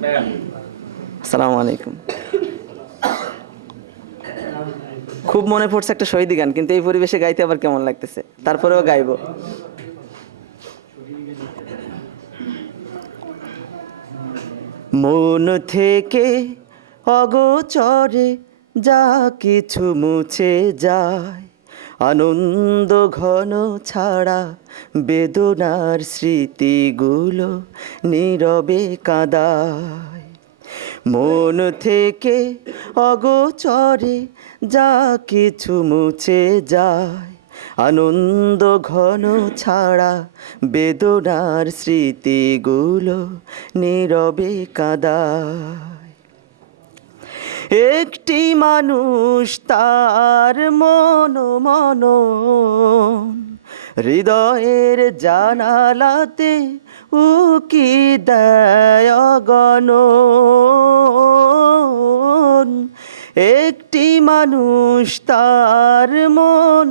আসসালামু আলাইকুম। খুব মনে পড়ছে একটা শহীদ গান, কিন্তু এই পরিবেশে গাইতে আবার কেমন লাগতেছে, তারপরেও গাইবো। মন থেকে অগোচরে যা কিছু মুছে যায়, আনন্দ ঘন ছাড়া বেদনার স্মৃতিগুলো নীরবে কাঁদায়। মন থেকে অগোচরে যা কিছু মুছে যায়, আনন্দ ঘন ছাড়া বেদনার স্মৃতিগুলো নীরবে কাঁদায়। একটি মানুষ তার মন হৃদয়ের জানালাতে উকি দেয় অগণন। একটি মানুষ তার মন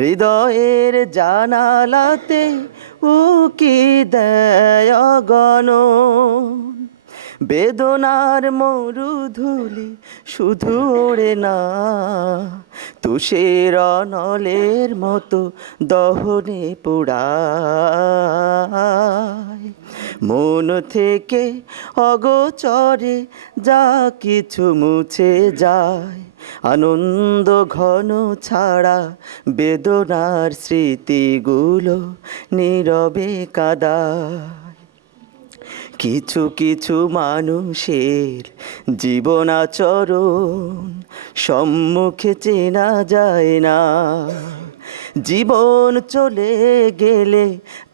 হৃদয়ের জানালাতে উকি দেয় অগণন। বেদনার মরুধুলি শুধু ওড়ে না, তুষের অনলের মতো দহনে পোড়ায়। মন থেকে অগোচরে যা কিছু মুছে যায়, আনন্দ ঘন ছাড়া বেদনার স্মৃতিগুলো নীরবে কাঁদায়। কিছু কিছু মানুষের জীবন আচরণ সম্মুখে চেনা যায় না, জীবন চলে গেলে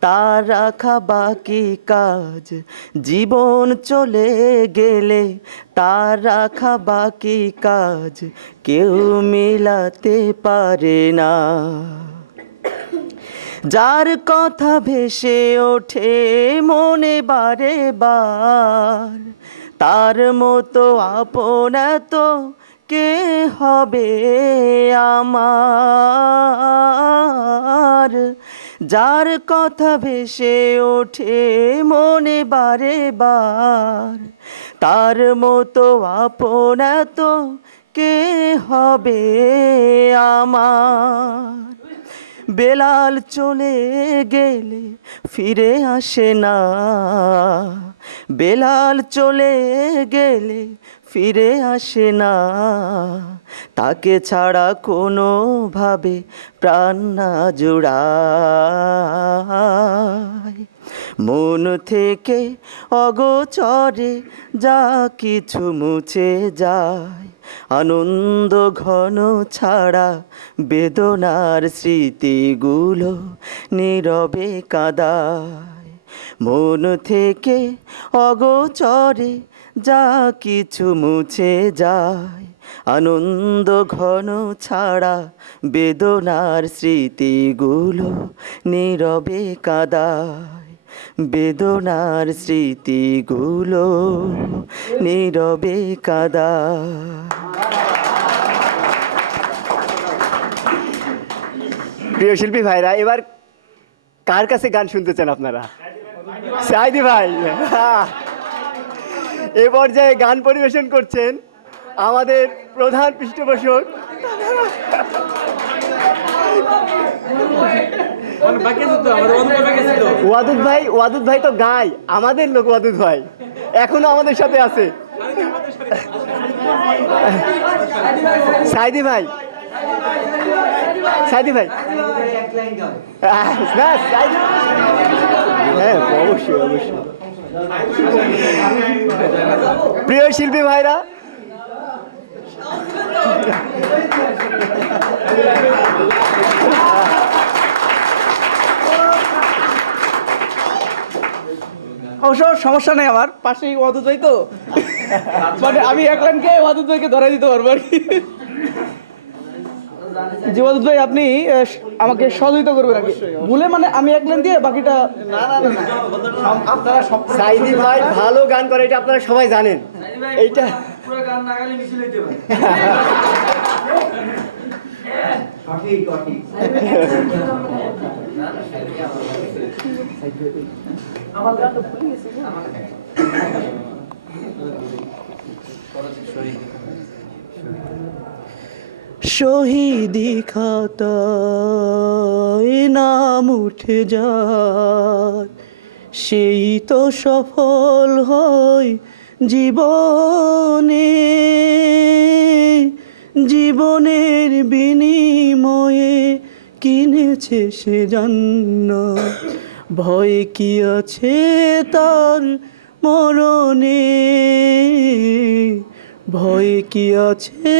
তার রাখা বাকি কাজ, জীবন চলে গেলে তার রাখা বাকি কাজ কেউ মিলাতে পারে না। যার কথা ভেসে ওঠে মনে বারে বার, তার মতো আপন তো কে হবে আমার। যার কথা ভেসে ওঠে মনে বারে বার, তার মতো আপন তো কে হবে আমার। বেলাল চলে গেলে ফিরে আসে না, বেলাল চলে গেলে ফিরে আসে না, তাকে ছাড়া কোনোভাবে প্রাণ না জুড়ায়। মন থেকে অগোচরে যা কিছু মুছে যায়, আনন্দ ঘন ছাড়া বেদনার স্মৃতিগুলো নীরবে কাঁদায়। মন থেকে অগোচরে যা কিছু মুছে যায়, আনন্দ ঘন ছাড়া বেদনার স্মৃতিগুলো নীরবে কাঁদায়। বেদনার স্মৃতিগুলো নীরবে কাঁদায়। প্রিয় শিল্পী ভাইরা, এবার কার কাছে গান শুনতে চান আপনারা? সাইদি ভাই এ পর্যায়ে গান পরিবেশন করছেন আমাদের প্রধান পৃষ্ঠপোষক ওয়াদুদ ভাই। ওয়াদুদ ভাই তো গায়, আমাদের লোক ওয়াদুদ ভাই এখনো আমাদের সাথে আছে। সাইদি ভাই, সাইদি ভাই, হ্যাঁ অবশ্যই অবশ্যই। প্রিয় শিল্পী ভাইরা, অবশ্য সমস্যা নেই, আমার পাশেই ওয়াদুদ ভাই তো, মানে আমি এক লাইনকে ওয়াদুদ ভাইকে ধরাই দিতে পারবো আর কি। জি ওয়াদুদ ভাই, আপনি আমাকে সহযোগিতা করবেন আর কি, ভুলে মানে আমি এক লাইন দিয়ে বাকিটা। আপনারা সব সাইদি ভাই ভালো গান করে, এটা আপনারা সবাই জানেন। এইটা শহীদি খাতায় নাম উঠে যায়, সেই তো সফল হয় জীবনে। জীবনের বিনিময়ে কিনেছে সে জান্নাত, ভয় কি আছে তার মরণে, ভয় কি আছে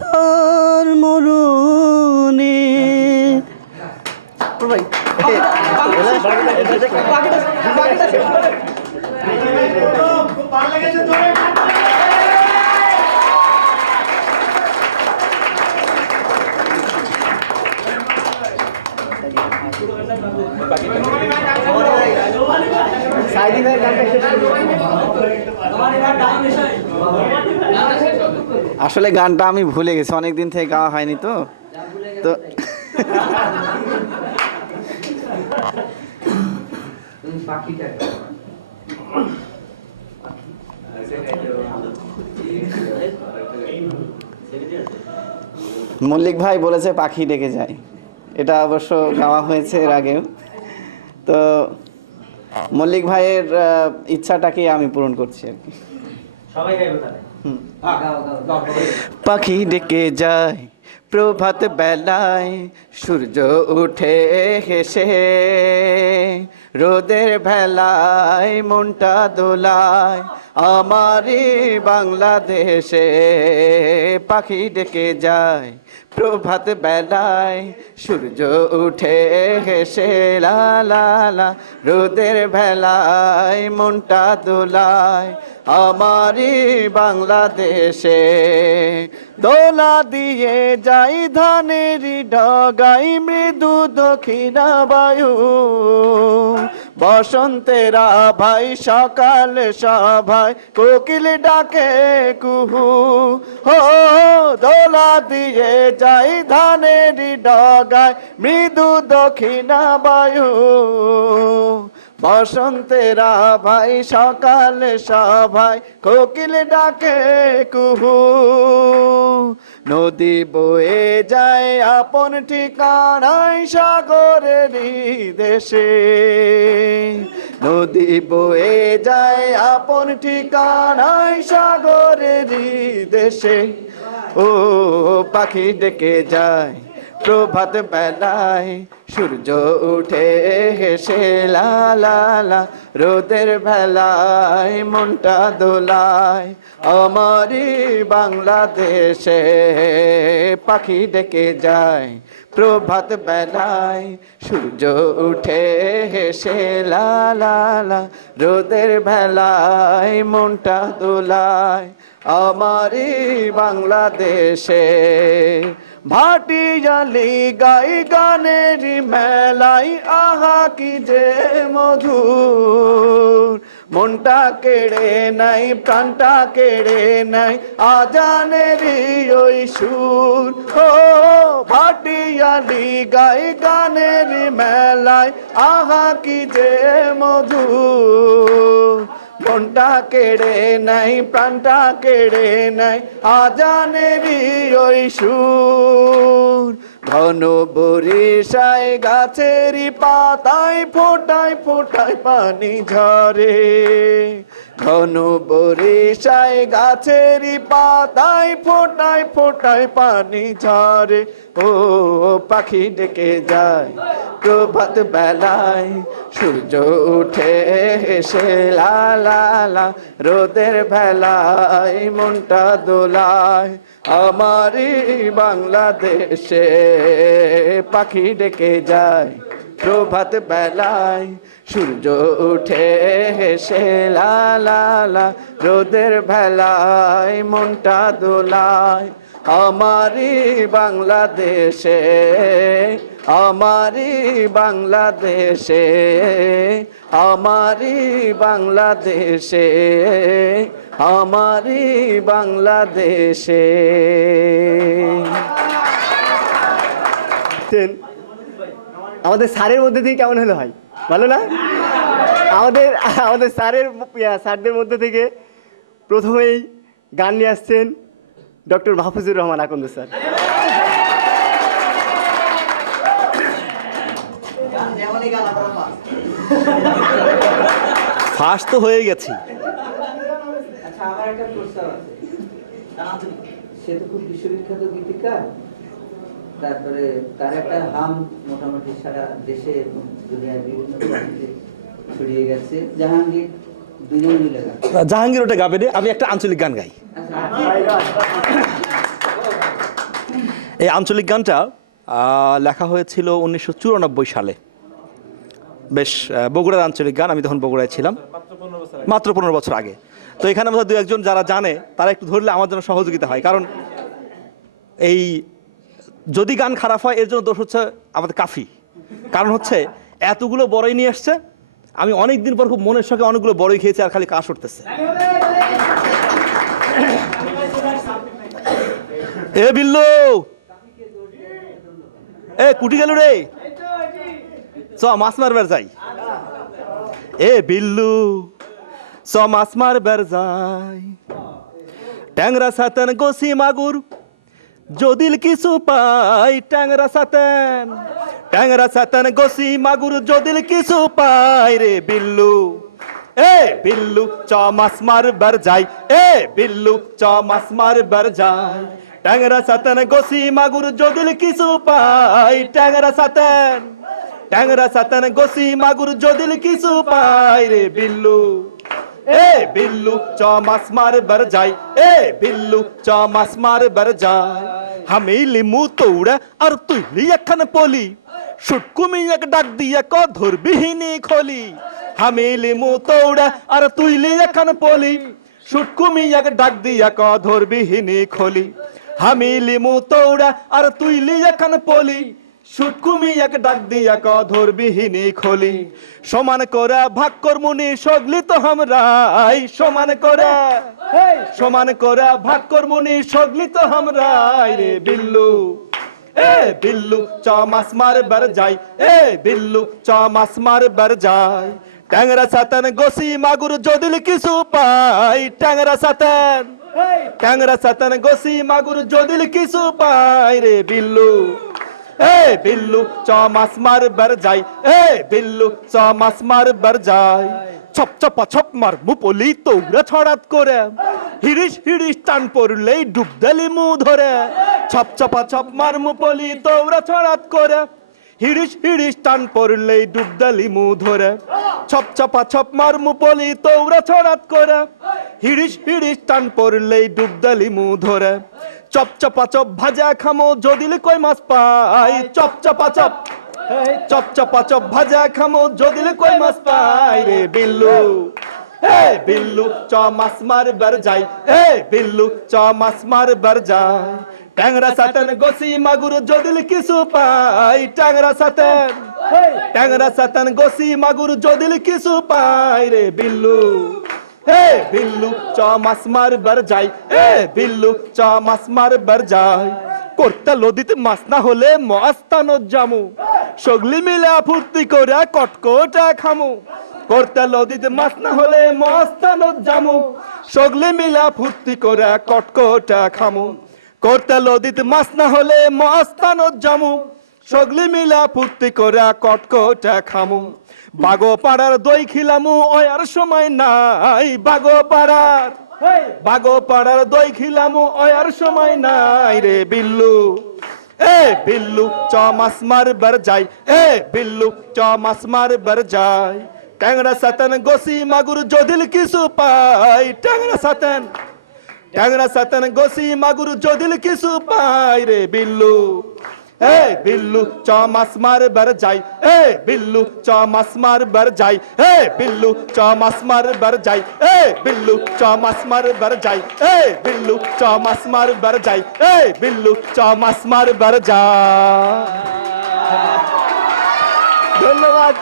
তার মরণে। সাইদি ভাই গানটা শেষ করুন। আসলে গানটা আমি ভুলে গেছি, অনেক দিন থেকে গাওয়া হয়নি তো তো মল্লিক ভাই বলেছে পাখি ডেকে যায়, এটা অবশ্য গাওয়া হয়েছে এর আগেও। তো মল্লিক ভাইয়ের ইচ্ছাটাকে আমি পূরণ করছি আর কি। পাখি ডেকে যায় প্রভাত বেলায়, সূর্য উঠে হেসে, রোদের ভেলায় মনটা দোলায় আমারই বাংলাদেশে। পাখি ডেকে যায় প্রভাত বেলায়, সূর্য উঠে হেসে, লা লা লা, রোদের ভেলায় মনটা দোলায় আমারই বাংলাদেশে। দোলা দিয়ে যাই ধানেরই ডগাই, মৃদু দক্ষিণা বায়ু, বসন্তের আভায় সকাল সভায় কোকিল ডাকে কুহু। হো দোলা দিয়ে যাই ধানেরই ডগায়, মৃদু দক্ষিণা বায়ু, বসন্তের আভায় সকাল সভায় কোকিল ডাকে কুহু। নদী বয়ে যায় আপন ঠিকানায় সাগরেরই দেশে, নদী বয়ে যায় আপন ঠিকানায় সাগরেরই দেশে। ও পাখি ডেকে যায় প্রভাত বেলায়, সূর্য উঠে হেসে, লা লা লা, রোদের ভেলায় মনটা দোলায় আমারই বাংলাদেশে। পাখি ডেকে যায় প্রভাত বেলায়, সূর্য উঠে হেসে, লা লা লা, রোদের ভেলায় মনটা দোলায় আমারই বাংলাদেশে। ভাটি জালি গাই গানের মেলাই, আহা কি যে মধুর, মনটা কেড়ে নাই প্রাণটা কেড়ে নাই আজানেরই ওই সুর। ও ভাটি জালি গাই গানের মেলাই, আহা কি যে মধুর, মনটা কেড়ে নাই প্রাণটা কেড়ে নাই আজানেরই ওই সুর। ঘন বরিশায় গাছেরই পাতায় ফোটায় ফোটায় পানি ঝরে, ঘন বরিশায় গাছেরই পাতায় ফোটায় ফোটায় পানি ঝরে। ও পাখি ডেকে যায় প্রভাত বেলায়, সূর্য উঠে হেসে, লা লা লা, রোদের ভেলায় মনটা দোলায় আমারই বাংলাদেশে। পাখি ডেকে যায় প্রভাত বেলায়, সূর্য উঠে হেসে, লা লা লা, রোদের ভেলায় মনটা দোলায় আমারই বাংলাদেশে, আমারই বাংলাদেশে, আমারই বাংলাদেশে, আমারই বাংলাদেশে। আসছেন, আমাদের স্যারের মধ্যে থেকে কেমন হলো ভাই? ভালো না? আমাদের আমাদের স্যারদের মধ্যে থেকে প্রথমেই গান নিয়ে আসছেন ডক্টর মাহফুজুর রহমান আকন্দ স্যার। ফার্স্ট তো হয়ে গেছি। আচ্ছা, আমার একটা প্রস্তাব আছে। সে তো খুব বিশ্ববিখ্যাত গীতিকার, তারপরে তার একটা হাম মোটামুটি সারা দেশে এবং দুনিয়ার বিভিন্ন প্রান্তে ছড়িয়ে গেছে। জাহাঙ্গীর দুজন মিলে গান। জাহাঙ্গীর ওটা গাবে রে, আমি একটা আঞ্চলিক গান গাই। এই আঞ্চলিক গানটা লেখা হয়েছিল 1994 সালে। বেশ বগুড়ার আঞ্চলিক গান, আমি তখন বগুড়ায় ছিলাম, মাত্র 15 বছর আগে। তো এখানে বোধহয় দু একজন যারা জানে তারা একটু ধরলে আমার জন্য সহযোগিতা হয়, কারণ এই যদি গান খারাপ হয় এর জন্য দোষ হচ্ছে আমাদের কাফি। কারণ হচ্ছে এতগুলো বড়ই নিয়ে আসছে, আমি অনেক দিন পর খুব মনের শখে অনেকগুলো বড়ই খেয়েছি আর খালি কাশ উঠতেছে। এ বিল্লু, এ কুটি গেল রে, চ মাছ মারবার যাই। এ বিল্লু চ মাছ মারবার যাই, ট্যাংরা সাতেন গোসি মাগুর যদিল কিছু পাই, ট্যাংরা সাতেন, ট্যাংরা সাতেন গোসি মাগুর যদিল কিছু পাই রে বিল্লু। এ বিল্লু চ মাছ মারবার যাই, এ বিল্লু চ মাছ মারবার যাই, ট্যাংরা সাতেন গোসি মাগুর যদিল কিছু পাই, ট্যাংরা সাতেন, ট্যাংরা সাতেন গোসি মাগুর যদিল কিছু পাই রে বিল্লু। এ বিল্লু চ মাছ মারবার যাই, এ বিল্লু চ মাছ মারবার যাই, আমি লিমু তৌড়া আর তুই লিয়াখান পলি, সুটকুমি এক ডাক দিয়া ক ধরবিহীনি খলি। আমি লিমু তৌড়া আর তুই লিয়াখান পলি, সুটকুমি এক ডাক দিয়া ক ধরবিহীনি খলি। আমি লিমু তৌড়া আর তুই লিয়াখান পলি, সুটকুমি এক ডাক দিয়া ক ধরবিহীনি খলি। সমান করে ভাগ কর্মুনি সগলি তো হামরাই, সমান করে, সমান করে ভাগ কর্মুনি সগলি তো হামরাই রে বিল্লু। এ বিল্লু চ মাছ মারবার যাই, এ বিল্লু চ মাছ মারবার যাই, ট্যাংরা সাতেন গোসি মাগুর যদিল কিছু পাই, ট্যাংরা সাতেন, ট্যাংরা সাতেন গোসি মাগুর যদিল কিছু পাই রে বিল্লু। এ বিল্লু চ মাছ মারবার যাই, এ বিল্লু চ মাছ মারবার যাই, ছপ ছপা ছপ মার মুপলি তৌড়া ছড়াত করে, হিরিস হিরিস টান পড়লেই ডুব দেলি মু ধরে। ছপ ছপা ছপ মার মুপলি তৌড়া ছড়াত করে, হিরিস হিরিস টান পড়লেই ডুব দেলি মু ধরে। ছপ ছপা ছপ মার মুপলি তৌড়া ছড়াত করে, হিরিস হিরিস টান পড়লেই ডুব দেলি মু ধরে। চপ চপা চপ ভাজা খামো যদিল কই মাছ পাই, চপ চপা চপ, চপ চপা চপ ভাজা খামো যদিল কই মাছ পাই রে বিল্লু। এ বিল্লু চ মাছ মারবার যাই, এ বিল্লু চ মাছ মারবার যাই, ট্যাংরা সাতেন গোসি মাগুর যদিল কিছু পাই, ট্যাংরা সাতেন, ট্যাংরা সাতেন গোসি মাগুর যদিল কিছু পাই রে বিল্লু। এ বিল্লু চ মাছ মারবার যাই, এ বিল্লু চ মাছ মারবার যাই, করতে লদিতে মাছ না হলে মস্তানত জামু, সগলি মিলা ফুর্তি করে কটকটা খামু। করতে লদিতে মাছ না হলে মস্তানত জামু, সগলি মিলা ফুর্তি করে কটকটা খামু। করতে লদিতে মাছ না হলে মস্তানত জামু, সগলি মিলা ফুর্তি করে কটকটা খামু। বাগো পাড়ার দই খিলামু ওয়ার সময় নাই, বাগো পাড়ার, বাগো পাড়ার দই খিলামু ওয়ার সময় নাই রে বিল্লু। এ বিল্লু চ মাছ মারবার যাই, এ বিল্লু চ মাছ মারবার যাই, ট্যাংরা সাতেন গোসি মাগুর যদিল কিছু পাই, ট্যাংরা সাতেন, ট্যাংরা সাতেন গোসি মাগুর যদিল কিছু পাই রে বিল্লু। এ বিল্লু চ মাছ মারবার যাই, এ বিল্লু চ মাছ মারবার যাই, এ বিল্লু চ মাছ মারবার যাই, এ বিল্লু চ মাছ মারবার যাই, এ বিল্লু চ মাছ মারবার যাই, এ বিল্লু চ মাছ মারবার যাই। ধন্যবাদ।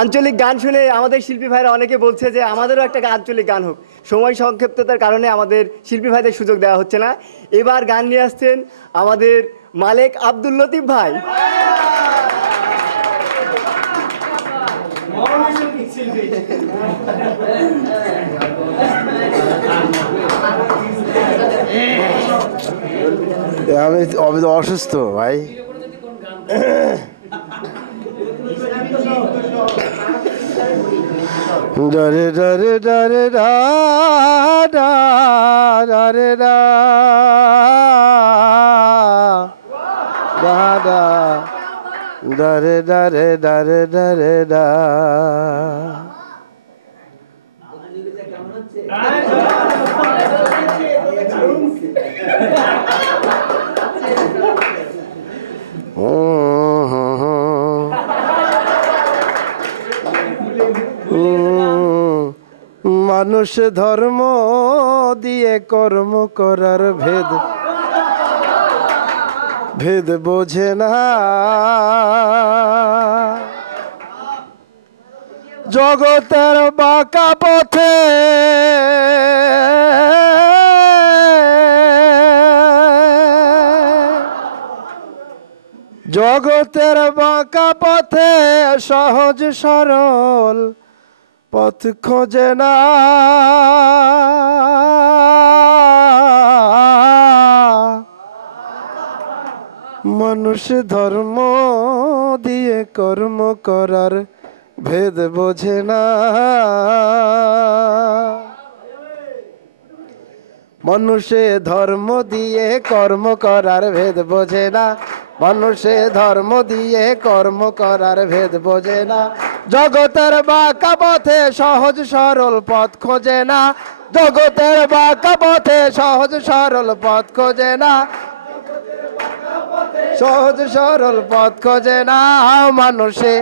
আঞ্চলিক গান শুনে আমাদের শিল্পী ভাইরা অনেকে বলছে যে আমাদেরও একটা আঞ্চলিক গান হোক। সময় সংক্ষিপ্ততার কারণে আমাদের শিল্পী ভাইদের সুযোগ দেওয়া হচ্ছে না। এবার গান নিয়ে আসছেন আমাদের মালেক আব্দুল লতিফ ভাই। আমি তো অসুস্থ ভাই। ডরে ডরে ডরে ডা ডা ডরে ডা ডা ডা ডরে ডরে ডরে ডরে ডা। প্রতিযোগিতা কেমন হচ্ছে? মানুষ ধর্ম দিয়ে কর্ম করার ভেদ ভেদ বোঝে না, জগতের বাঁকা পথে জগতের বাঁকা পথে সহজ সরল পথ খোঁজে না। মানুষ ধর্ম দিয়ে কর্ম করার ভেদ বোঝে না। মানুষে ধর্ম দিয়ে কর্ম করার ভেদ বোঝে না। মানুষে ধর্ম দিয়ে কর্ম করার ভেদ বোঝে না। জগতের বাঁকা পথে সহজ সরল পথ খোঁজে না। জগতের বাঁকা পথে সহজ সরল পথ খোঁজে না। সহজ সরল পথ খোঁজে না। মানুষে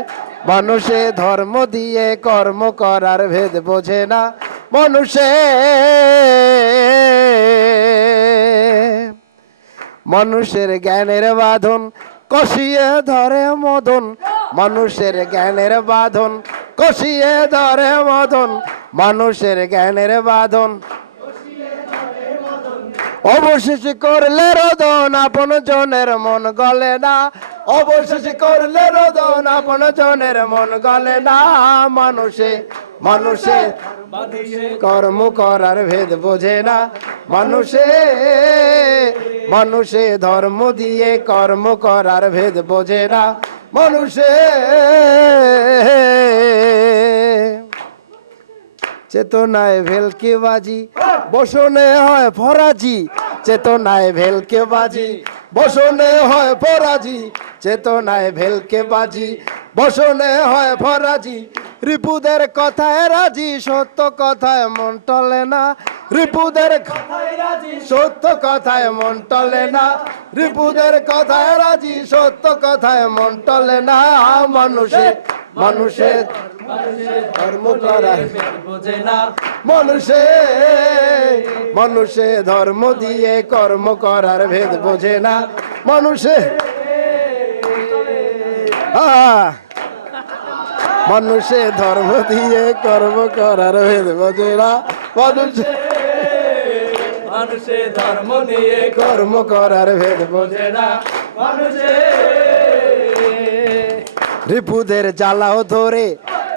মানুষে ধর্ম দিয়ে কর্ম করার ভেদ বোঝে না। মানুষে মানুষের জ্ঞানের বাঁধন কষিয়ে ধরে মদন। মানুষের জ্ঞানের বাঁধন কষিয়ে ধরে মদন। মানুষের জ্ঞানের বাঁধন অবশেষে করলে রোদন আপন জনের মন গলে না। অবশেষে করলে রোদন আপন জনের মন গলে না। মানুষে মানুষে কর্ম করার ভেদ বোঝে না। মানুষে মানুষে ধর্ম দিয়ে কর্ম করার ভেদ বোঝে না। মানুষে চেতনায় ভেলকে বাজি বসনে হয় ফরাজি। চেতনায় ভেলকে বাজি বসনে হয় ফরাজি। চেতনায় ভেলকে বাজি বসনে হয় ফরাজি। রিপুদের কথায় রাজি সত্য কথায় মন টলে না। রিপুদের কথায় রাজি সত্য কথায় মন টলে না। রিপুদের কথায় রাজি সত্য কথায় মন টলে না। মানুষে মানুষে ধর্ম করার বোঝে না। মানুষে মানুষে ধর্ম দিয়ে কর্ম করার ভেদ বোঝে না। মানুষে মানুষে ধর্ম দিয়ে কর্ম করার ভেদ বোঝে না। মানুষে মানুষে ধর্ম দিয়ে কর্ম করার ভেদ বোঝে না। মানুষে রিপুদের জ্বালাও ধরে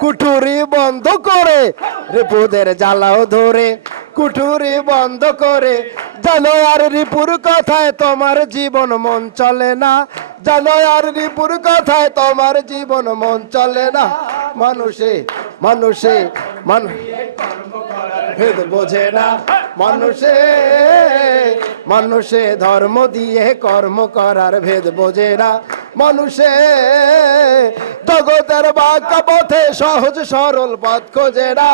কুঠুরি বন্ধ করে। রিপুদের জ্বালাও ধরে কুঠুরি বন্ধ করে। জানো আর রিপুর কথায় তোমার জীবন মন চলে না। জানো আর রিপুর কথায় তোমার জীবন মন চলে না। মানুষে মানুষে ভেদ বোঝে না। মানুষে মানুষে ধর্ম দিয়ে কর্ম করার ভেদ বোঝে না। মানুষে জগতের বাঁকা পথে সহজ সরল পথ খোঁজে না।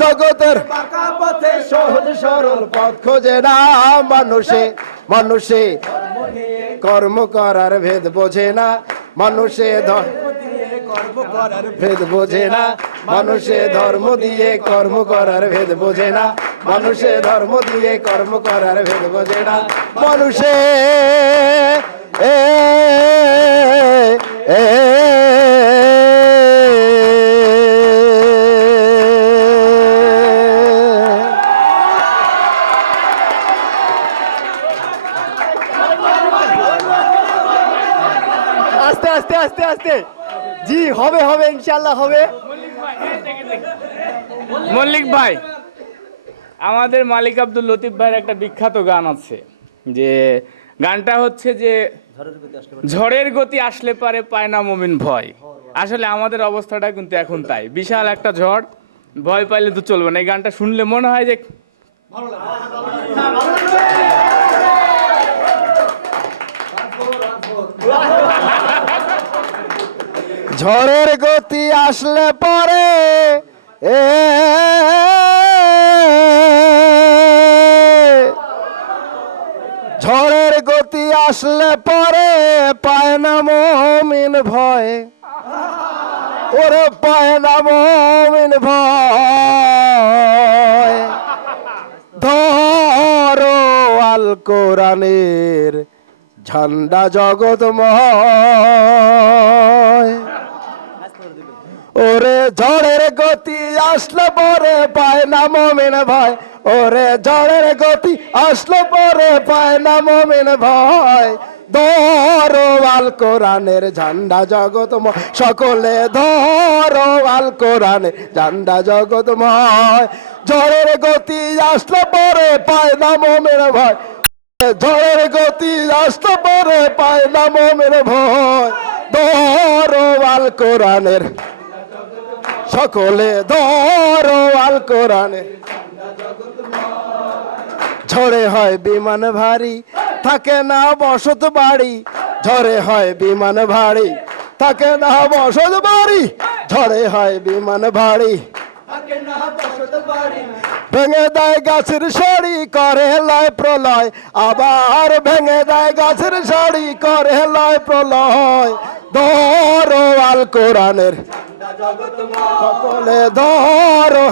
জগতের বাঁকা পথে সহজ সরল পথ খোঁজে না। মানুষে মানুষে কর্ম করার ভেদ বোঝে না। মানুষে কর্ম করার ভেদ বোঝে না। মানুষে ধর্ম দিয়ে কর্ম করার ভেদ বোঝে না। মানুষে ধর্ম দিয়ে কর্ম করার ভেদ বোঝে না। মানুষে আস্তে আস্তে জি হবে হবে ইনশাল্লাহ হবে। মল্লিক ভাই, আমাদের মালিক আব্দুল লতিফ ভাইয়ের একটা বিখ্যাত গান আছে, যে গানটা হচ্ছে যে ঝড়ের গতি আসলে পারে পায় না মুমিন ভয়। আসলে আমাদের অবস্থাটা কিন্তু এখন তাই, বিশাল একটা ঝড়, ভয় পাইলে তো চলবে না। এই গানটা শুনলে মনে হয় যে ঝড়ের গতি আসলে পরে ঝড়ের গতি আসলে পরে পায় না মুমিন ভয়, ওরে পায় না মুমিন ভয়। ধরো আল কোরআনের ঝান্ডা জগৎময়, ওরে ঝড়ের গতি আসলে পরে পায় না মুমিন ভয়, ওরে ঝড়ের গতি আসলে পরে পায় না মুমিন ভয়। ধরো আল কোরআনের ঝান্ডা জগৎময়, সকলে ধরো আল কোরআনের ঝান্ডা জগৎময়। ঝড়ের গতি আসলে পরে পায় না মুমিন ভয়, ঝড়ের গতি আসলে পরে পায় না মুমিন ভয়। ধরো আল কোরআনের, সকলে ধরো আল কোরআনের। ঝড়ে হয় বিমান ভারী, থাকে না বসত বাড়ি, ঝড়ে হয় বিমান ভারী, থাকে না বসত বাড়ি, ঝড়ে হয় বিমান ভারী, ভেঙে দেয় গাছের সারি, করে লয় প্রলয়, আবার ভেঙে দেয় গাছের সারি, করে লয় প্রলয়। ধরো আল কোরআনের, সকলে ধরো।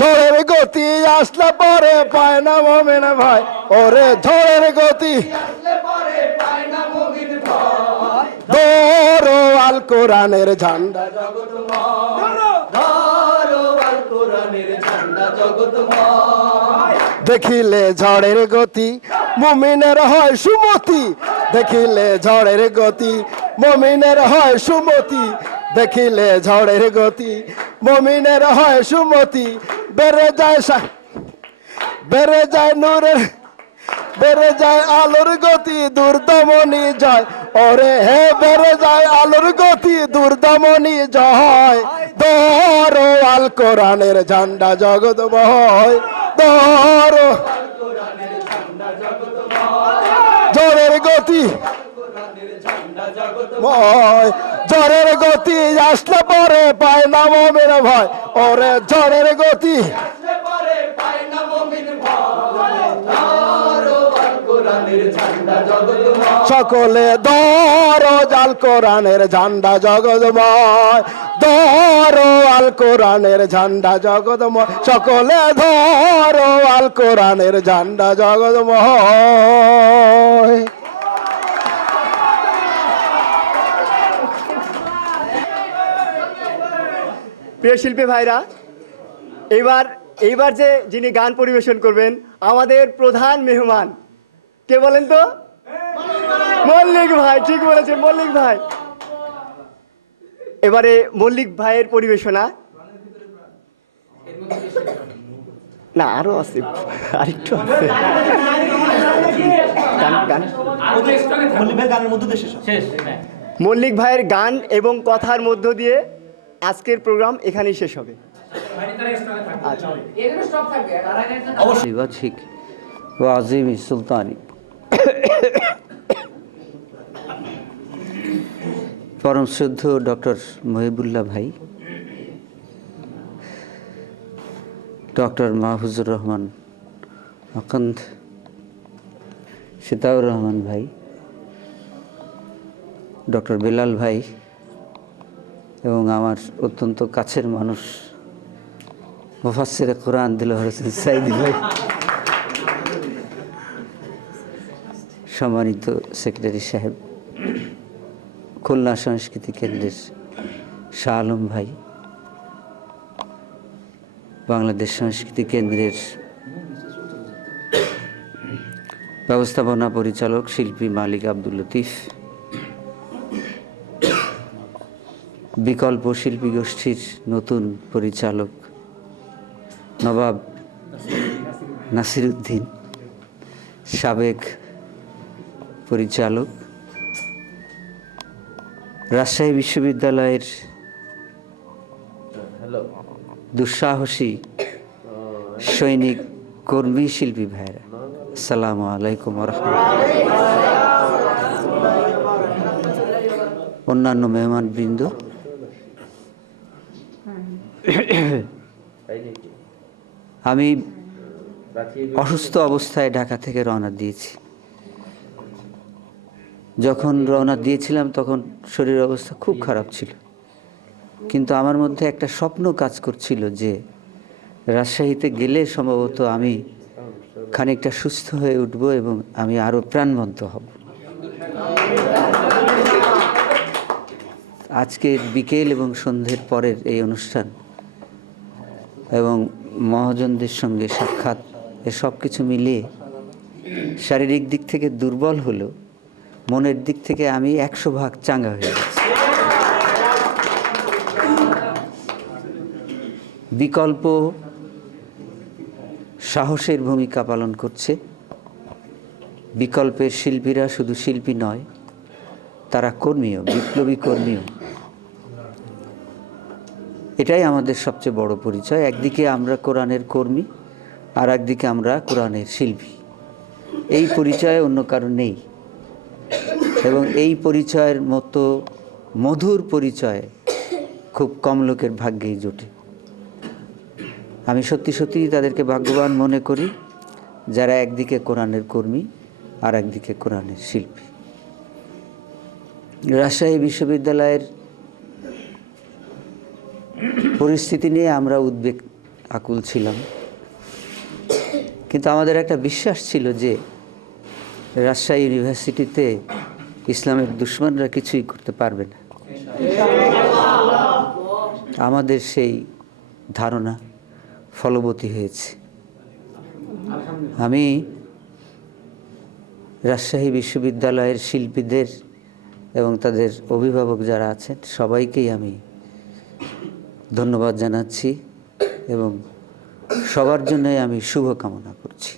ঝড়ের গতি আসলে পরে পায় না মুমিন ভয়, ওরে ঝড়ের গতি ধরো আল কোরআনের ঝান্ডা, দেখিলে ঝড়ের গতি মুমিনের হয় সুমতি, দেখিলে ঝড়ের গতি মুমিনের হয় সুমতি, দেখিলে ঝড়ের গতি মুমিনের হয় সুমতি। বেড়ে যায় নূরের, বেড়ে যায় আলোর গতি, দুর্দমনি জয়, ওরে হে বেড়ে যায় আলোর গতি, দুর্দমনি জয়। ধরো আল কোরআনের ঝান্ডা জগৎময়, ধরো ঝড়ের গতি ময়, ঝড়ের গতি আসলে পরে পায় না মুমিন ভয়, ওরে ঝড়ের গতি সকলে ধরো আল কোরআনের ঝান্ডা জগৎময়, ধরো আল কোরআনের ঝান্ডা জগৎময়, সকলে ধরো আল কোরআনের ঝান্ডা জগৎময়। প্রিয় শিল্পী ভাইরা, এইবার যে যিনি গান পরিবেশন করবেন আমাদের প্রধান মেহমান, কে বলেন তো? মল্লিক ভাই, ঠিক বলেছেন মল্লিক ভাই। এবারে মল্লিক ভাইয়ের পরিবেশনা। না আরো আছে, আরেকটু আছে গান। মল্লিক ভাইয়ের গান এবং কথার মধ্য দিয়ে আজকের প্রোগ্রাম এখানেই শেষ হবে। ঠিক ও আজিম সুলতানি। পরম শ্রদ্ধ ডক্টর মহিবুল্লাহ ভাই, ডক্টর মাহফুজুর রহমান আকন্দ, সিতাউর রহমান ভাই, ডক্টর বেলাল ভাই এবং আমার অত্যন্ত কাছের মানুষ মুফাসসিরে কোরআন দিলওয়ার হোসেন সাইদি ভাই, সম্মানিত সেক্রেটারি সাহেব, খুলনা সংস্কৃতি কেন্দ্রের শাহ আলম ভাই, বাংলাদেশ সংস্কৃতি কেন্দ্রের ব্যবস্থাপনা পরিচালক শিল্পী মালিক আব্দুল লতিফ, বিকল্প শিল্পী গোষ্ঠীর নতুন পরিচালক নবাব নাসিরউদ্দিন, সাবেক পরিচালক, রাজশাহী বিশ্ববিদ্যালয়ের দুঃসাহসী সৈনিক কর্মী শিল্পী ভাইরা, আসসালামু আলাইকুম ওয়া রাহমাতুল্লাহ। অন্যান্য মেহমানবৃন্দ, আমি অসুস্থ অবস্থায় ঢাকা থেকে রওনা দিয়েছি। যখন রওনা দিয়েছিলাম তখন শরীরের অবস্থা খুব খারাপ ছিল, কিন্তু আমার মধ্যে একটা স্বপ্ন কাজ করছিল যে রাজশাহীতে গেলে সম্ভবত আমি খানিকটা সুস্থ হয়ে উঠব এবং আমি আরও প্রাণবন্ত হব। আজকের বিকেল এবং সন্ধ্যের পরের এই অনুষ্ঠান এবং মহাজনদের সঙ্গে সাক্ষাৎ, এসব কিছু মিলিয়ে শারীরিক দিক থেকে দুর্বল হলেও মনের দিক থেকে আমি 100 ভাগ চাঙ্গা হয়ে গেছি। বিকল্প সাহসের ভূমিকা পালন করছে। বিকল্পের শিল্পীরা শুধু শিল্পী নয়, তারা কর্মীও, বিপ্লবী কর্মীও। এটাই আমাদের সবচেয়ে বড় পরিচয়। একদিকে আমরা কোরআনের কর্মী, আর একদিকে আমরা কোরআনের শিল্পী। এই পরিচয় অন্য কারো নেই, এবং এই পরিচয়ের মতো মধুর পরিচয় খুব কম লোকের ভাগ্যেই জোটে। আমি সত্যি সত্যি তাদেরকে ভাগ্যবান মনে করি যারা একদিকে কোরআনের কর্মী আর একদিকে কোরআনের শিল্পী। রাজশাহী বিশ্ববিদ্যালয়ের পরিস্থিতি নিয়ে আমরা উদ্বেগ আকুল ছিলাম, কিন্তু আমাদের একটা বিশ্বাস ছিল যে রাজশাহী ইউনিভার্সিটিতে ইসলামের দুশমনরা কিছুই করতে পারবে না। আমাদের সেই ধারণা ফলবতী হয়েছে। আমি রাজশাহী বিশ্ববিদ্যালয়ের শিল্পীদের এবং তাদের অভিভাবক যারা আছেন সবাইকেই আমি ধন্যবাদ জানাচ্ছি এবং সবার জন্যই আমি শুভকামনা করছি।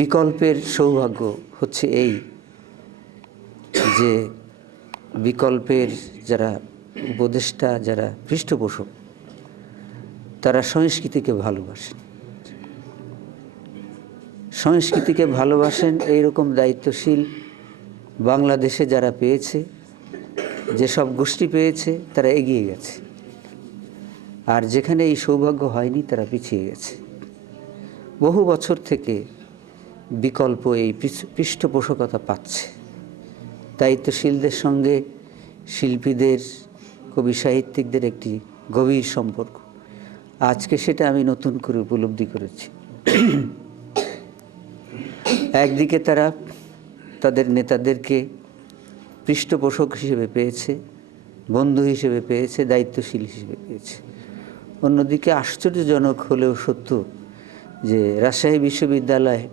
বিকল্পের সৌভাগ্য হচ্ছে এই যে বিকল্পের যারা উপদেষ্টা, যারা পৃষ্ঠপোষক, তারা সংস্কৃতিকে ভালোবাসেন। সংস্কৃতিকে ভালোবাসেন এইরকম দায়িত্বশীল বাংলাদেশে যারা পেয়েছে, যেসব গোষ্ঠী পেয়েছে তারা এগিয়ে গেছে, আর যেখানে এই সৌভাগ্য হয়নি তারা পিছিয়ে গেছে। বহু বছর থেকে বিকল্প এই পৃষ্ঠপোষকতা পাচ্ছে। দায়িত্বশীলদের সঙ্গে শিল্পীদের, কবি সাহিত্যিকদের একটি গভীর সম্পর্ক, আজকে সেটা আমি নতুন করে উপলব্ধি করেছি। একদিকে তারা তাদের নেতাদেরকে পৃষ্ঠপোষক হিসেবে পেয়েছে, বন্ধু হিসেবে পেয়েছে, দায়িত্বশীল হিসেবে পেয়েছে। অন্যদিকে আশ্চর্যজনক হলেও সত্য যে রাজশাহী বিশ্ববিদ্যালয়ে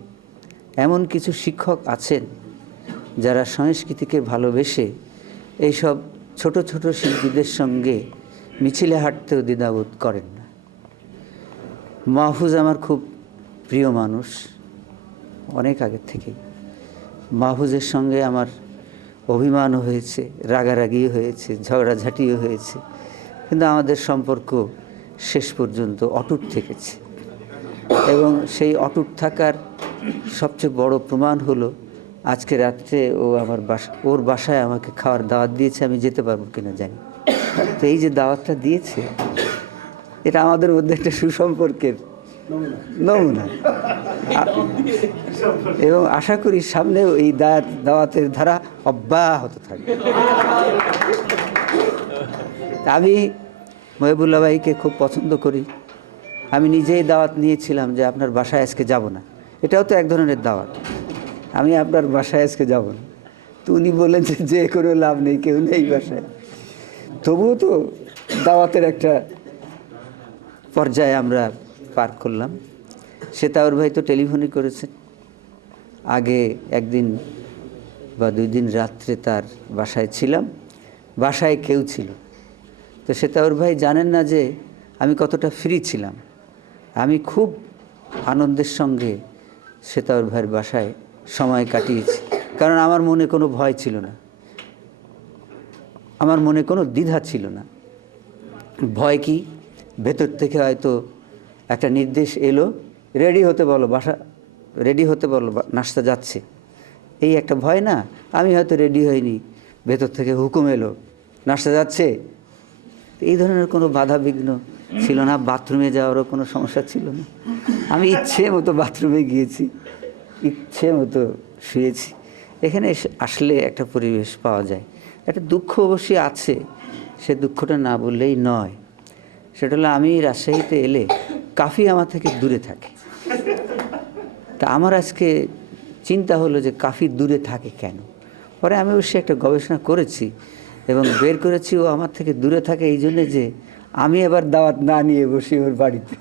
এমন কিছু শিক্ষক আছেন যারা সংস্কৃতিকে ভালোবেসে এইসব ছোট ছোট শিল্পীদের সঙ্গে মিছিলে হাঁটতেও দ্বিধাবোধ করেন না। মাহফুজ আমার খুব প্রিয় মানুষ, অনেক আগের থেকে। মাহফুজের সঙ্গে আমার অভিমানও হয়েছে, রাগারাগিও হয়েছে, ঝগড়াঝাঁটিও হয়েছে, কিন্তু আমাদের সম্পর্ক শেষ পর্যন্ত অটুট থেকেছে। এবং সেই অটুট থাকার সবচেয়ে বড় প্রমাণ হলো আজকে রাত্রে ওর বাসায় আমাকে খাওয়ার দাওয়াত দিয়েছে। আমি যেতে পারবো কিনা জানি, তো এই যে দাওয়াতটা দিয়েছে এটা আমাদের মধ্যে একটা সুসম্পর্কের নমুনা, এবং আশা করি সামনেও এই দাওয়াতের ধারা অব্যাহত থাকবে। আমি মহিবুল্লাহ ভাইকে খুব পছন্দ করি। আমি নিজেই দাওয়াত নিয়েছিলাম যে আপনার বাসায় আজকে যাব না, এটাও তো এক ধরনের দাওয়াত। আমি আপনার বাসায় আজকে যাব না, তো উনি বললেন যে কোনো লাভ নেই, কেউ নেই বাসায়। তবুও তো দাওয়াতের একটা পর্যায়ে আমরা পার করলাম। শ্বেতাউর ভাই তো টেলিফোনই করেছেন, আগে একদিন বা 2 দিন রাত্রে তার বাসায় ছিলাম, বাসায় কেউ ছিল না। তো সেতাউর ভাই জানেন না যে আমি কতটা ফ্রি ছিলাম। আমি খুব আনন্দের সঙ্গে সেতাউর ভাইয়ের বাসায় সময় কাটিয়েছি, কারণ আমার মনে কোনো ভয় ছিল না, আমার মনে কোনো দ্বিধা ছিল না। ভয় কি? ভেতর থেকে হয়তো একটা নির্দেশ এলো, রেডি হতে বলো, বাসা রেডি হতে বলো, নাস্তা যাচ্ছে, এই একটা ভয় না। আমি হয়তো রেডি হইনি, ভেতর থেকে হুকুম এলো নাস্তা যাচ্ছে। এই ধরনের কোনো বাধা বিঘ্ন ছিল না। বাথরুমে যাওয়ারও কোনো সমস্যা ছিল না। আমি ইচ্ছে মতো বাথরুমে গিয়েছি, ইচ্ছে মতো শুয়েছি। এখানে আসলে একটা পরিবেশ পাওয়া যায়। একটা দুঃখ অবশ্যই আছে, সে দুঃখটা না বললেই নয়। সেটা হলো আমি রাজশাহীতে এলে কাফি আমার থেকে দূরে থাকে। তা আমার আজকে চিন্তা হলো যে কাফি দূরে থাকে কেন। পরে আমি অবশ্যই একটা গবেষণা করেছি এবং বের করেছি ও আমার থেকে দূরে থাকে এই জন্যে যে আমি এবার দাওয়াত না নিয়ে বসি ওর বাড়িতে।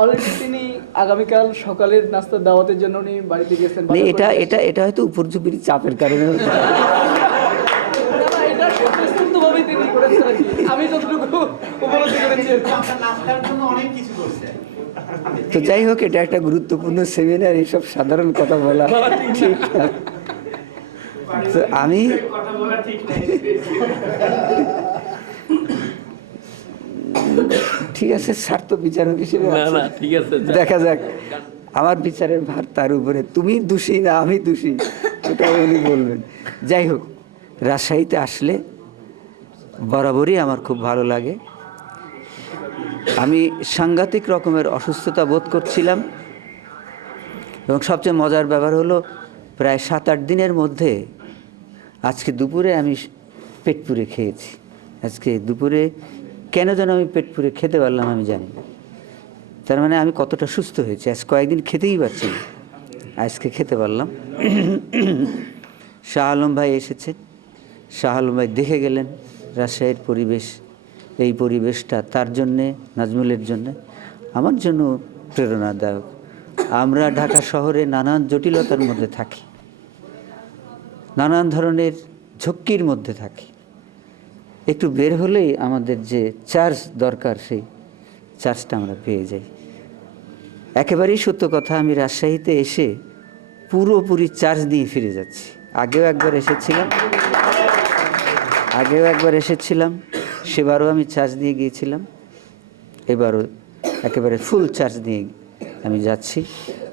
অলরেডি তিনি আগামীকাল সকালের নাস্তার দাওয়াতের জন্য উনি বাড়িতে গেছেন। এটা এটা এটা হয়তো উপর্যুপরি চাপের কারণে হচ্ছে। এটা স্বতঃস্ফূর্তভাবেই তিনি করেছেন আর কি। আমি যতটুকু উপলব্ধি করেছি। তো যাই হোক, এটা একটা গুরুত্বপূর্ণ সেমিনার, এইসব সাধারণ কথা বলা ঠিক না। তো আমি ঠিক আছে, স্বার্থ বিচারক হিসেবে ঠিক আছে, দেখা যাক। আমার বিচারের ভার তার উপরে, তুমি দোষী না আমি দোষী, এটা উনি বলবেন। যাই হোক, রাজশাহীতে আসলে বরাবরই আমার খুব ভালো লাগে। আমি সাংঘাতিক রকমের অসুস্থতা বোধ করছিলাম এবং সবচেয়ে মজার ব্যাপার হলো প্রায় 7-8 দিনের মধ্যে আজকে দুপুরে আমি পেট পুরে খেয়েছি। আজকে দুপুরে কেন যেন আমি পেট পুরে খেতে পারলাম আমি জানি না। তার মানে আমি কতটা সুস্থ হয়েছি। আজ কয়েকদিন খেতেই পারছি না, আজকে খেতে পারলাম। শাহ আলম ভাই এসেছেন, শাহ আলম ভাই দেখে গেলেন রাজশাহীর পরিবেশ। এই পরিবেশটা তার জন্যে, নাজমুলের জন্যে, আমার জন্য প্রেরণাদায়ক। আমরা ঢাকা শহরে নানান জটিলতার মধ্যে থাকি, নানান ধরনের ঝক্কির মধ্যে থাকি। একটু বের হলেই আমাদের যে চার্জ দরকার, সেই চার্জটা আমরা পেয়ে যাই। একেবারেই সত্য কথা, আমি রাজশাহীতে এসে পুরোপুরি চার্জ দিয়ে ফিরে যাচ্ছি। আগেও একবার এসেছিলাম, সেবারও আমি চার্জ দিয়ে গিয়েছিলাম, এবারও একেবারে ফুল চার্জ দিয়ে আমি যাচ্ছি।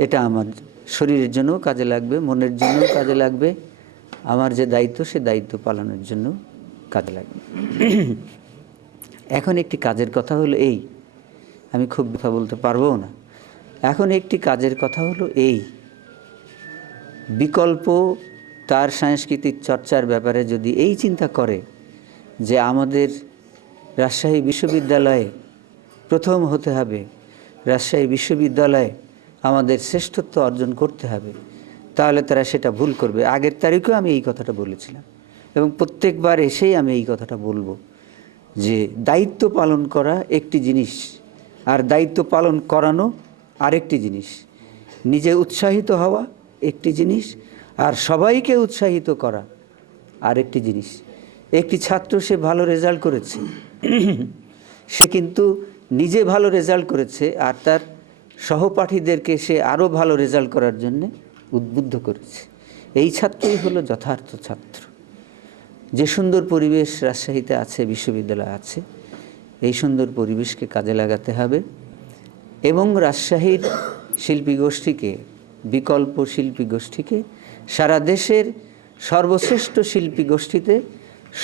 এটা আমার শরীরের জন্যও কাজে লাগবে, মনের জন্যও কাজে লাগবে, আমার যে দায়িত্ব সে দায়িত্ব পালনের জন্য কাজে লাগবে। এখন একটি কাজের কথা হলো এই, আমি খুব কথা বলতে পারবো না। এখন একটি কাজের কথা হলো এই, বিকল্প তার সাংস্কৃতিক চর্চার ব্যাপারে যদি এই চিন্তা করে যে আমাদের রাজশাহী বিশ্ববিদ্যালয়ে প্রথম হতে হবে, রাজশাহী বিশ্ববিদ্যালয়ে আমাদের শ্রেষ্ঠত্ব অর্জন করতে হবে, তাহলে তারা সেটা ভুল করবে। আগের তারিখেও আমি এই কথাটা বলেছিলাম এবং প্রত্যেকবার এসেই আমি এই কথাটা বলবো যে দায়িত্ব পালন করা একটি জিনিস, আর দায়িত্ব পালন করানো আরেকটি জিনিস। নিজে উৎসাহিত হওয়া একটি জিনিস, আর সবাইকে উৎসাহিত করা আরেকটি জিনিস। একটি ছাত্র সে ভালো রেজাল্ট করেছে, সে কিন্তু নিজে ভালো রেজাল্ট করেছে আর তার সহপাঠীদেরকে সে আরও ভালো রেজাল্ট করার জন্য উদ্বুদ্ধ করেছে। এই ছাত্রই হলো যথার্থ ছাত্র। যে সুন্দর পরিবেশ রাজশাহীতে আছে, বিশ্ববিদ্যালয় আছে, এই সুন্দর পরিবেশকে কাজে লাগাতে হবে এবং রাজশাহীর শিল্পী গোষ্ঠীকে, বিকল্প শিল্পী গোষ্ঠীকে সারা দেশের সর্বশ্রেষ্ঠ শিল্পী গোষ্ঠীতে,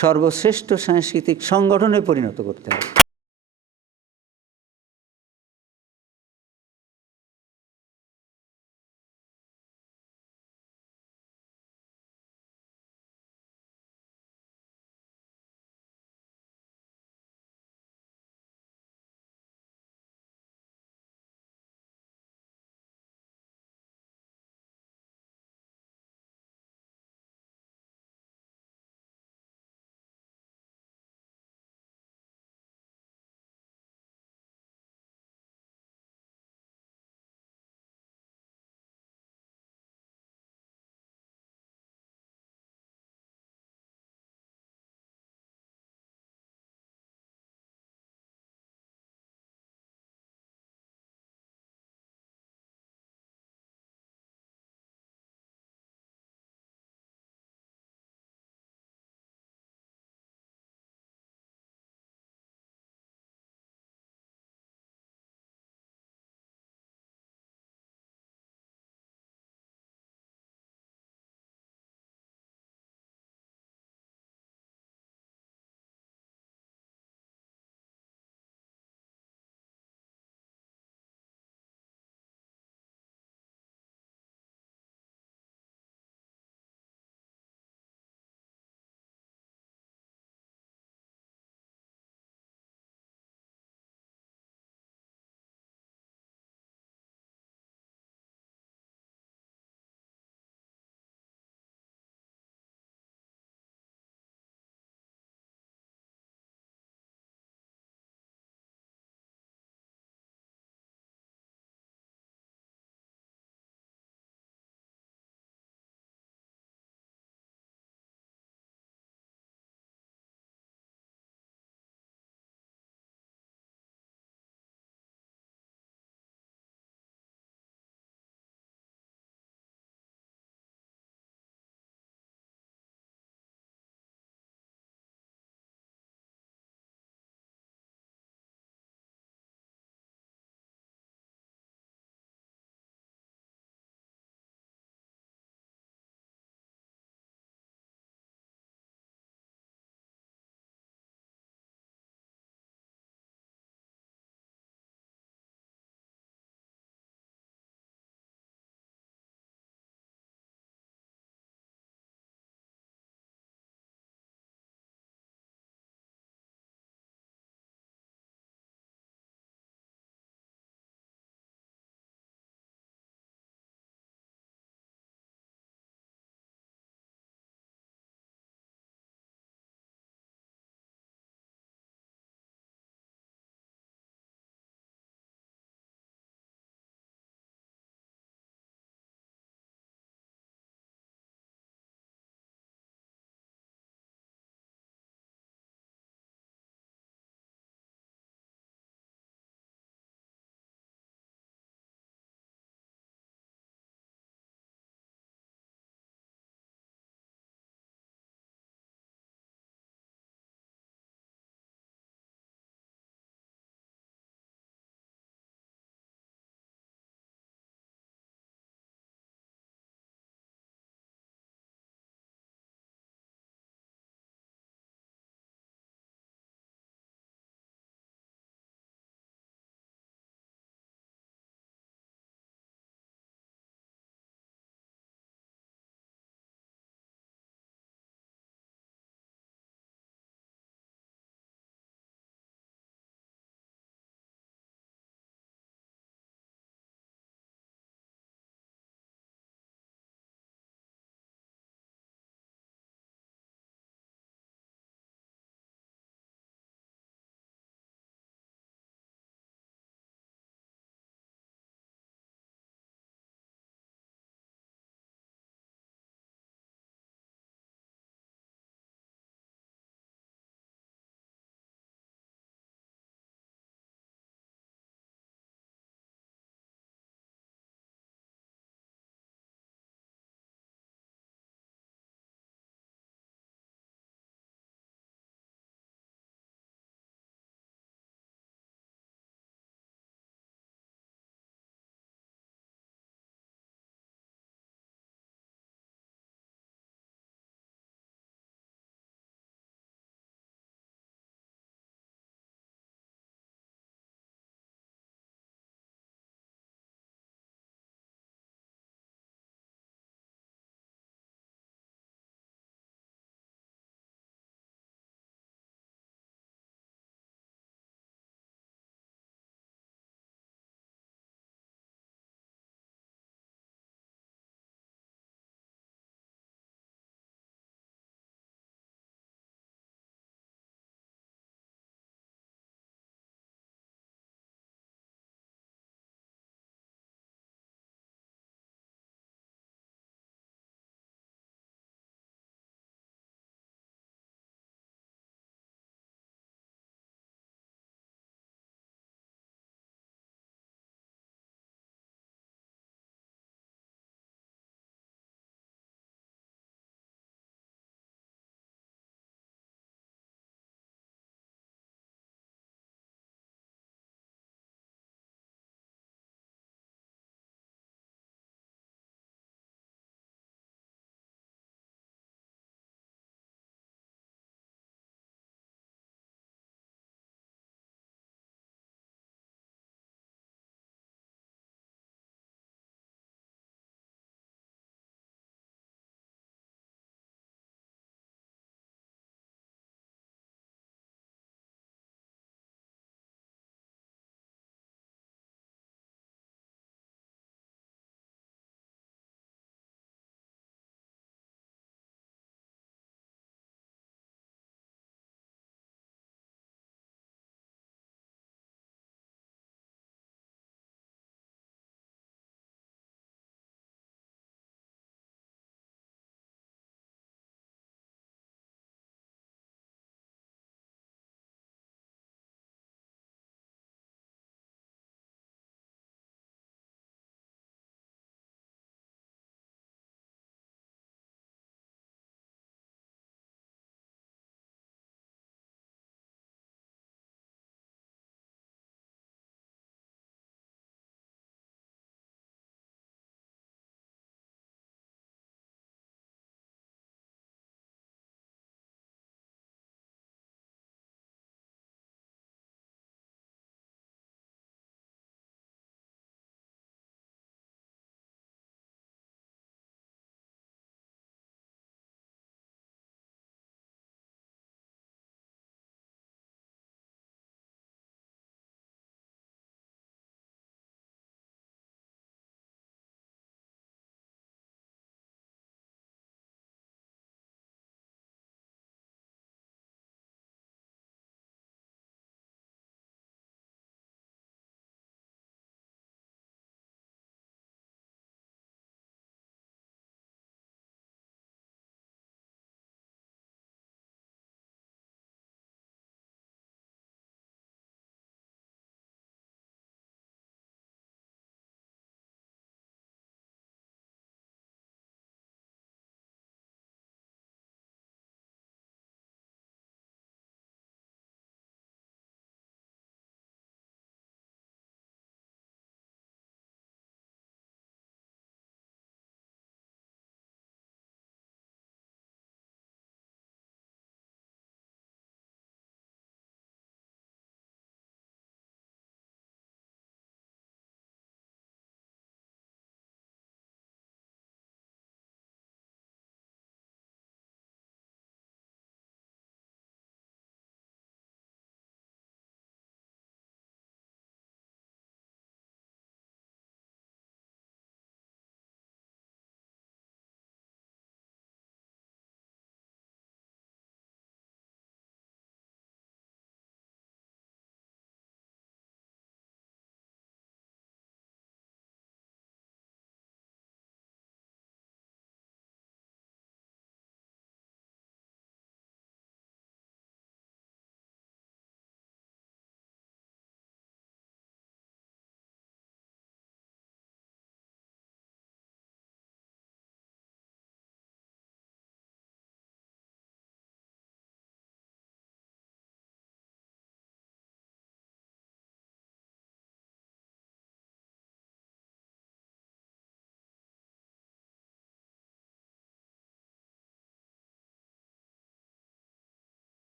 সর্বশ্রেষ্ঠ সাংস্কৃতিক সংগঠনে পরিণত করতে হবে।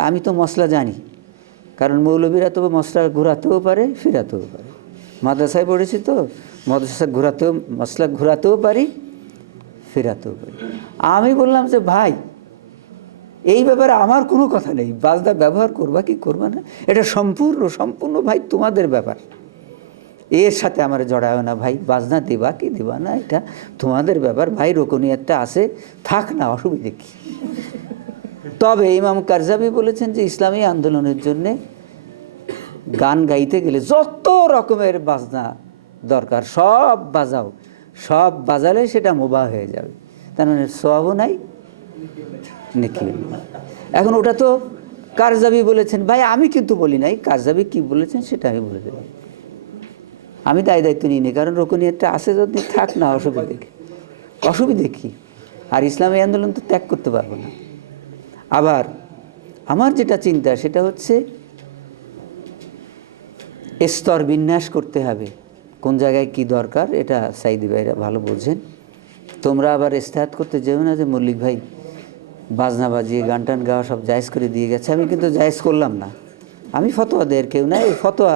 তা আমি তো মশলা জানি, কারণ মৌলবীরা তো মশলা ঘোরাতেও পারে ফিরাতেও পারে। মাদ্রাসায় পড়েছি তো, মাদ্রাসা মশলা ঘোরাতেও পারি ফেরাতেও পারি। আমি বললাম যে ভাই, এই ব্যাপারে আমার কোনো কথা নেই, বাজনা ব্যবহার করবা কি করবা না এটা সম্পূর্ণ ভাই তোমাদের ব্যাপার, এর সাথে আমার জড়ায় না ভাই। বাজনা দেবা কি দেবা না এটা তোমাদের ব্যাপার ভাই, রোকনিয়াতটা আছে থাক না, অসুবিধে কি। তবে ইমাম কারজাবি বলেছেন যে ইসলামী আন্দোলনের জন্যে গান গাইতে গেলে যত রকমের বাজনা দরকার সব বাজাও, সব বাজালে সেটা মুবাহ হয়ে যাবে, তার মানে সওয়াবও নাই নেকিও নাই। এখন ওটা তো কারজাবি বলেছেন ভাই, আমি কিন্তু বলি নাই, কারজাবি কি বলেছেন সেটা আমি বলে দেব। আমি দায়িত্ব নিই নি, কারণ রোকনিয়াতটা আছে যদি থাক না, অসুবিধে কি। আর ইসলামী আন্দোলন তো ত্যাগ করতে পারবো না। আবার আমার যেটা চিন্তা সেটা হচ্ছে স্তর বিন্যাস করতে হবে, কোন জায়গায় কি দরকার এটা সাইদি ভাইরা ভালো বোঝেন। তোমরা আবার ইস্তেহাদ করতে যেও না যে মল্লিক ভাই বাজনা বাজিয়ে গান টান গাওয়া সব জায়েজ করে দিয়ে গেছে। আমি কিন্তু জায়েজ করলাম না, আমি ফতোয়া দেয়ের কেউ না, এই ফতোয়া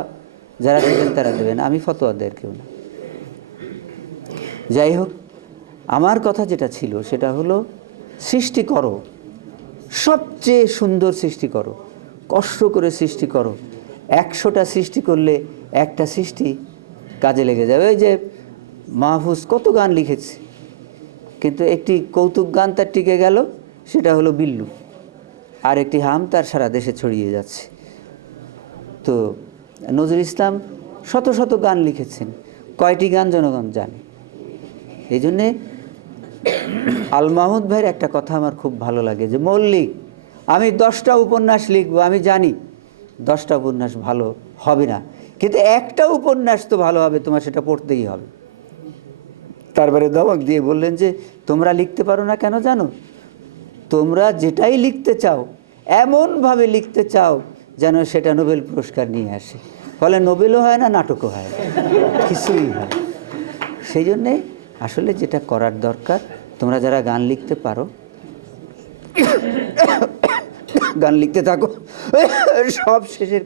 যারা দেবেন তারা দেবেন, আমি ফতোয়া দেয়ের কেউ না। যাই হোক, আমার কথা যেটা ছিল সেটা হলো সৃষ্টি করো, সবচেয়ে সুন্দর সৃষ্টি করো, কষ্ট করে সৃষ্টি করো। 100টা সৃষ্টি করলে একটা সৃষ্টি কাজে লেগে যাবে। ওই যে মাহফুজ কত গান লিখেছে, কিন্তু একটি কৌতুক গান তার টিকে গেল, সেটা হলো বিল্লু, আর একটি হাম তার সারা দেশে ছড়িয়ে যাচ্ছে। তো নজরুল ইসলাম শত শত গান লিখেছেন, কয়টি গান জনগণ জানে। এই জন্যে আল মাহমুদ ভাইয়ের একটা কথা আমার খুব ভালো লাগে যে মল্লিক আমি 10টা উপন্যাস লিখবো, আমি জানি 10টা উপন্যাস ভালো হবে না, কিন্তু একটা উপন্যাস তো ভালো হবে, তোমার সেটা পড়তেই হবে। তারপরে ধমক দিয়ে বললেন যে তোমরা লিখতে পারো না কেন জানো, তোমরা যেটাই লিখতে চাও এমনভাবে লিখতে চাও যেন সেটা নোবেল পুরস্কার নিয়ে আসে, ফলে নোবেলও হয় না, নাটকও হয় না, কিছুই হয়। সেই জন্যে আসলে যেটা করার দরকার, তোমরা যারা গান লিখতে পারো গান লিখতে থাকো। সব শেষের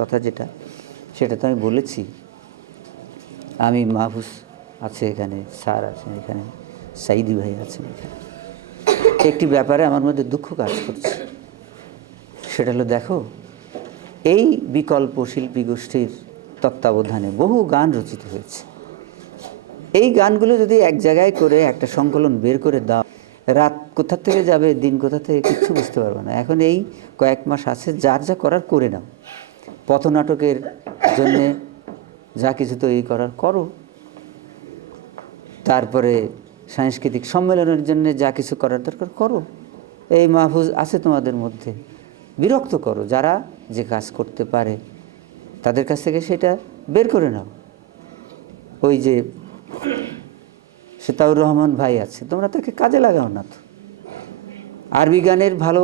কথা যেটা সেটা তো আমি বলেছি। আমি মাহফুজ আছে এখানে, স্যার আছেন এখানে, সাইদি ভাই আছেন এখানে, একটি ব্যাপারে আমার মধ্যে দুঃখ কাজ করছে। সেটা হলো দেখো, এই বিকল্প শিল্পী গোষ্ঠীর তত্ত্বাবধানে বহু গান রচিত হয়েছে। এই গানগুলো যদি এক জায়গায় করে একটা সংকলন বের করে দাও, রাত কোথা থেকে যাবে দিন কোথা থেকে কিচ্ছু বুঝতে পারবে না। এখন এই কয়েক মাস আছে, যার যা করার করে নাও। পথনাটকের জন্যে যা কিছু তৈরি করার করো, তারপরে সাংস্কৃতিক সম্মেলনের জন্য যা কিছু করার দরকার করো। এই মাহফুজ আছে তোমাদের মধ্যে, বিরক্ত করো, যারা যে কাজ করতে পারে তাদের কাছ থেকে সেটা বের করে নাও। ওই যে সেতাউর রহমান ভাই আছে, তোমরা তাকে কাজে লাগাও না তো। আরবি গানের ভালো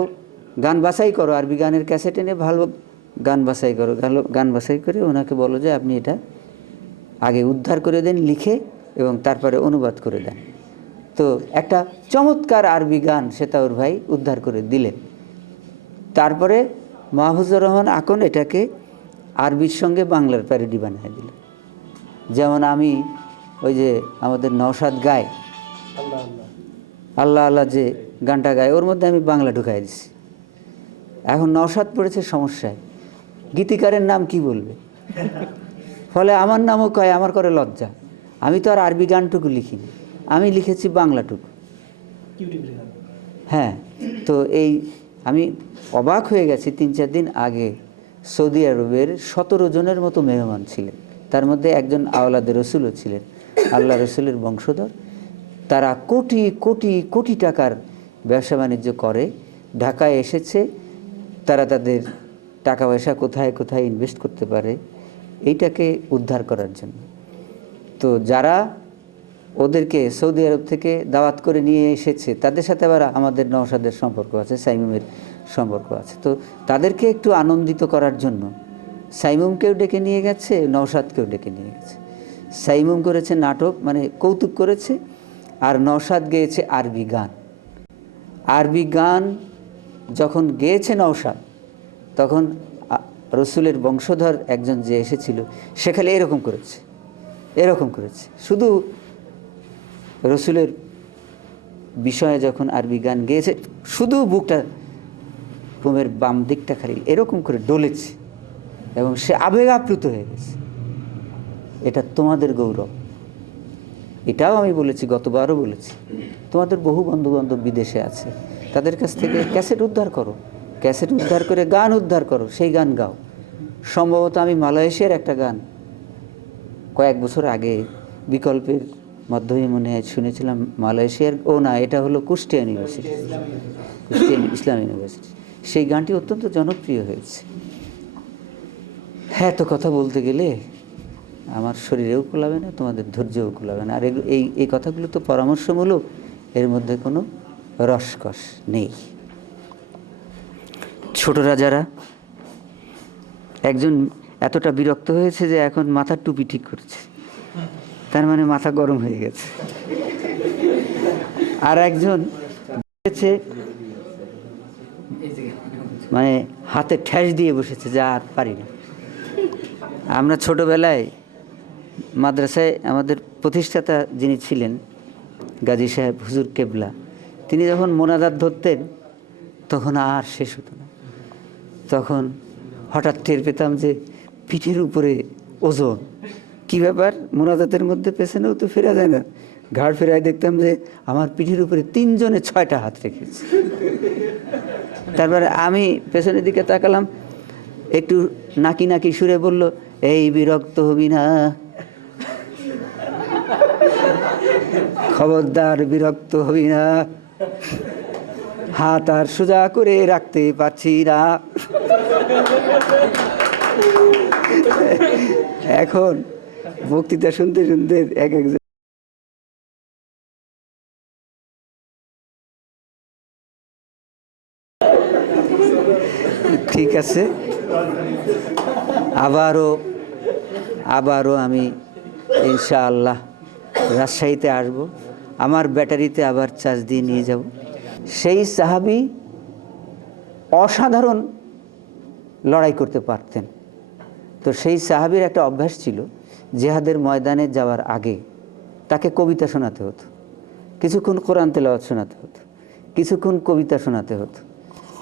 গান বাছাই করো, আরবি গানের ক্যাসেট এনে ভালো গান বাছাই করো, গান বাছাই করে ওনাকে বলো যে আপনি এটা আগে উদ্ধার করে দেন লিখে, এবং তারপরে অনুবাদ করে দেন। তো একটা চমৎকার আরবি গান সেতাউর ভাই উদ্ধার করে দিলেন। তারপরে মাহফুজুর রহমান আকন এটাকে আরবির সঙ্গে বাংলার প্যারোডি বানিয়ে দিল। যেমন আমি ওই যে আমাদের নওশাদ গায় আল্লাহ আল্লাহ যে গানটা গায়, ওর মধ্যে আমি বাংলা ঢুকাই দিছি। এখন নওশাদ পড়েছে সমস্যায়, গীতিকারের নাম কি বলবে, ফলে আমার নামও কয়, আমার করে লজ্জা। আমি তো আর আরবি গানটুকু লিখিনি, আমি লিখেছি বাংলাটুকু। হ্যাঁ, তো এই আমি অবাক হয়ে গেছি, 3-4 দিন আগে সৌদি আরবের 17 জনের মতো মেহমান ছিলেন, তার মধ্যে একজন আওলাদে রসুলও ছিলেন, আল্লাহ রসুলের বংশধর। তারা কোটি কোটি কোটি টাকার ব্যবসা বাণিজ্য করে, ঢাকায় এসেছে। তারা তাদের টাকা পয়সা কোথায় কোথায় ইনভেস্ট করতে পারে এইটাকে উদ্ধার করার জন্য। তো যারা ওদেরকে সৌদি আরব থেকে দাওয়াত করে নিয়ে এসেছে, তাদের সাথে আবার আমাদের নওশাদের সম্পর্ক আছে, সাইমুমের সম্পর্ক আছে। তো তাদেরকে একটু আনন্দিত করার জন্য সাইমুমকেও ডেকে নিয়ে গেছে, নওশাদকেও ডেকে নিয়ে গেছে। সাইমুম করেছে নাটক, মানে কৌতুক করেছে, আর নওশাদ গেয়েছে আরবি গান। আরবি গান যখন গেয়েছে নওশাদ, তখন রসুলের বংশধর একজন যে এসেছিল সে খালি এরকম করেছে। শুধু রসুলের বিষয়ে যখন আরবি গান গেয়েছে, শুধু বুকটা পুমের বাম দিকটা খালি এরকম করে ডলেছে এবং সে আবেগ আপ্লুত হয়ে গেছে। এটা তোমাদের গৌরব। এটাও আমি বলেছি, গতবারও বলেছি, তোমাদের বহু বন্ধু বান্ধব বিদেশে আছে, তাদের কাছ থেকে ক্যাসেট উদ্ধার করো, ক্যাসেট উদ্ধার করে গান উদ্ধার করো, সেই গান গাও। সম্ভবত আমি মালয়েশিয়ার একটা গান কয়েক বছর আগে বিকল্পের মাধ্যমে মনে হয় শুনেছিলাম, মালয়েশিয়ার, এটা হলো কুষ্টিয়া ইউনিভার্সিটি, কুষ্টিয়া ইসলাম ইউনিভার্সিটি। সেই গানটি অত্যন্ত জনপ্রিয় হয়েছে। হ্যাঁ, তো কথা বলতে গেলে আমার শরীরেও কুলাবে না, তোমাদের ধৈর্যও কুলাবে না। আর এই কথাগুলো তো পরামর্শমূলক, এর মধ্যে কোনো রসকস নেই। ছোটরা যারা, একজন এতটা বিরক্ত হয়েছে যে এখন মাথার টুপি ঠিক করছে, তার মানে মাথা গরম হয়ে গেছে। আর একজন মানে হাতে ঠ্যাস দিয়ে বসেছে, যা আর পারি না। আমরা ছোটবেলায় মাদ্রাসায় আমাদের প্রতিষ্ঠাতা যিনি ছিলেন গাজী সাহেব হুজুর কেবলা, তিনি যখন মোনাজাত ধরতেন তখন আর শেষ হতো না। তখন হঠাৎ টের পেতাম যে পিঠের উপরে ওজন। কি ব্যাপার, মোনাজাতের মধ্যে পেছনেও তো ফেরা যায় না, ঘাড় ফেরায় দেখতাম যে আমার পিঠের উপরে 3 জনে 6টা হাত রেখেছে। তারপরে আমি পেছনের দিকে তাকালাম, একটু নাকি নাকি সুরে বলল, এই বিরক্ত হবি না, খবরদার বিরক্ত হবি না, হাত আর সোজা করে রাখতে পারছি না। এখন বক্তৃতা শুনতে শুনতে এক একজন ঠিক আছে, আবারও আমি ইনশাআল্লাহ রাজশাহীতে আসব, আমার ব্যাটারিতে আবার চার্জ দিয়ে নিয়ে যাব। সেই সাহাবী অসাধারণ লড়াই করতে পারতেন। তো সেই সাহাবীর একটা অভ্যাস ছিল, জিহাদের ময়দানে যাওয়ার আগে তাকে কবিতা শোনাতে হতো, কিছুক্ষণ কোরআন তেলাওয়াত শোনাতে হতো, কিছুক্ষণ কবিতা শোনাতে হতো।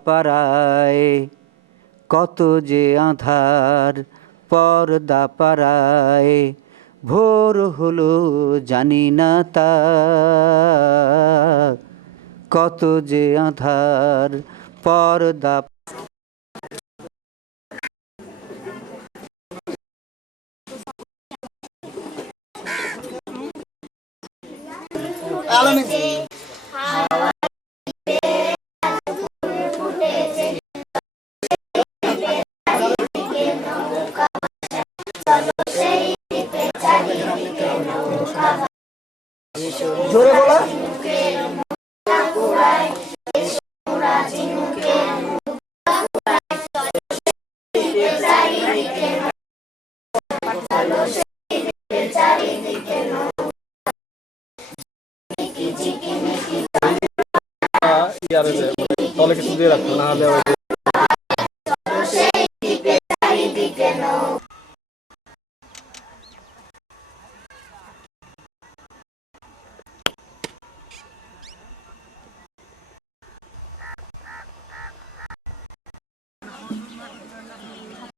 পাড়ায় কত যে আঁধার, পর্দা পাড়ায় ভোর হলো জানি না তা, কত যে আঁধার পর্দা। জোরে বলা, তলে কিছু দিয়ে রাখতো না হলে